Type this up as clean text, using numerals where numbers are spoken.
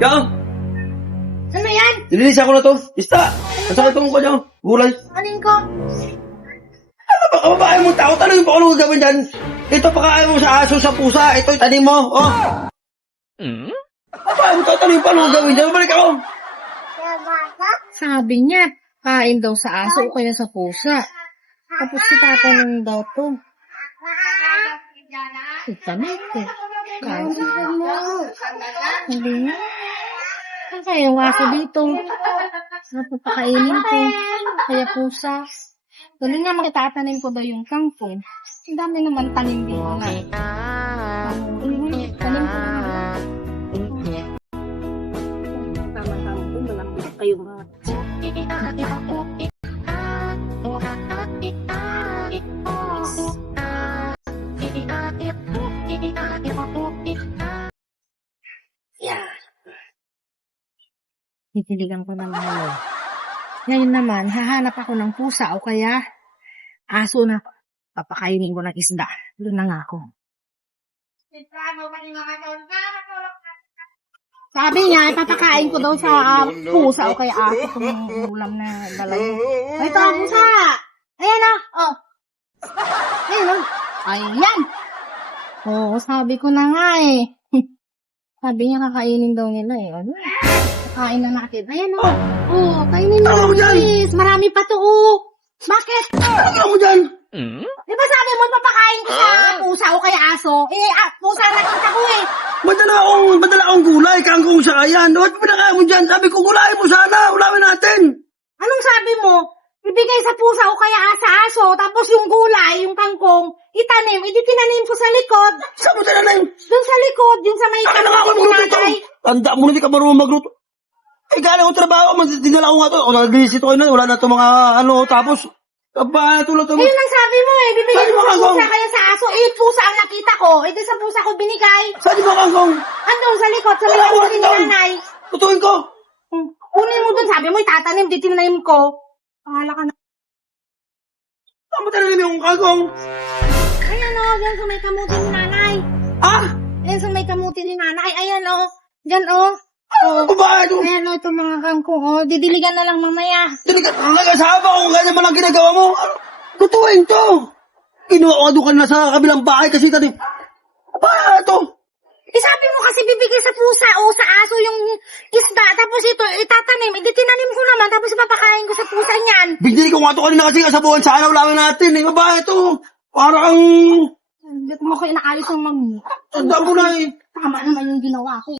Yan. Ano yan? Nilinis ako na to. Ista. Ang sakit ko niya. Gulay. Anin ko? Ano ba? Kababae mo tao. Tanongin mo kung ano gagawin dyan. Ito pakain mo sa aso, sa pusa. Ito itanim mo. Oh. Kababae mo tao. Tanongin mo ano gagawin dyan. Balik ako. Sabi niya, kain daw sa aso o kaya sa pusa. Tapos si tatanong daw to. Itanong ko. Kain mo. Hindi nga. Saan kaya yung aso dito? Napapakainin ko. Kaya pusa. Tuloy nga makitatanim ko daw yung kangkong. Ang dami naman tanim dito na. Tanim ko na. Tama-tama ko. Malambot kayo mga. Yeah. Titiligan ko naman ngayon. Ngayon naman, hahanap ako ng pusa o kaya aso na papakainin ko ng isda. Doon na nga ako. Sabi niya, ipapakain ko daw sa pusa o kaya aso kung ulam na dala niya. Ay, ito ang pusa! Ayan o! Oh. Ayan o! Ayan! Oo, sabi ko na nga eh. Sabi niya kakainin daw nila eh. Ano? Kain na natin. Ayan o. Oh, kainin mo. Ano mo dyan? Please. Marami pa to oh. Bakit? Ano mo dyan? Di ba sabi mo papakain ko sa pusa o kaya aso? Eh, pusa nakita ko eh. Madala akong gulay. Kangkong sa kayan. Ba't pinakain mo dyan? Sabi ko gulay mo sana. Ulawin natin. Anong sabi mo? Ibigay sa pusa o kaya sa aso, tapos yung gulay, yung kangkong, itanim, tinanim ko sa likod. Saan mo tinanim? Doon sa likod, yung sa may Akin na ako kamutin ni magluto ito. nanay. Tanda mo na di ka marunong magluto. Eh, galing ko trabaho. Dinala ko nga ito. O, nag-visit ko na. Wala na ito mga ano. Tapos, tulad ito. Ayun ang sabi mo eh, bibigay Sabi mo mo, sa kangkong. pusa kaya sa aso. Eh, pusa ang nakita ko. Eh, di sa pusa ko binigay. Saan di ba kangkong? Andun sa likod, sa may Wala, kamutin ni wala. nanay. Tutuin ko. Kunin mo dun, sabi mo itatanim, titinanim ko. Pahala ka na. Saan mo tinanim yung kangkong? Ayan o, dyan sa may kamutin ni nanay. Ah! Ayan sa may kamutin ni nanay. Ayan o, dyan o. Ano ba ito? Ayan o, itong mga kangkong o. Didiligan na lang mamaya. Nag-asawa ko kung ganyan man ang ginagawa mo. Tutuin to. Kinuha ko doon ka na sa kabilang bahay kasi tanim. Paano ito? Eh sabi mo kasi bibigay sa pusa o sa aso yung isda. Tapos ito, itatanim. Tinanim ko naman. Tapos ipapakain ko sa pusa niyan. Bigyan ko nga ito kanina kasi kasabuhan sana ulawin natin. Eh, babae ito. Parang Hindi mo kayo naayos ang mami. tanda mo na eh. Tama naman yung ginawa ko.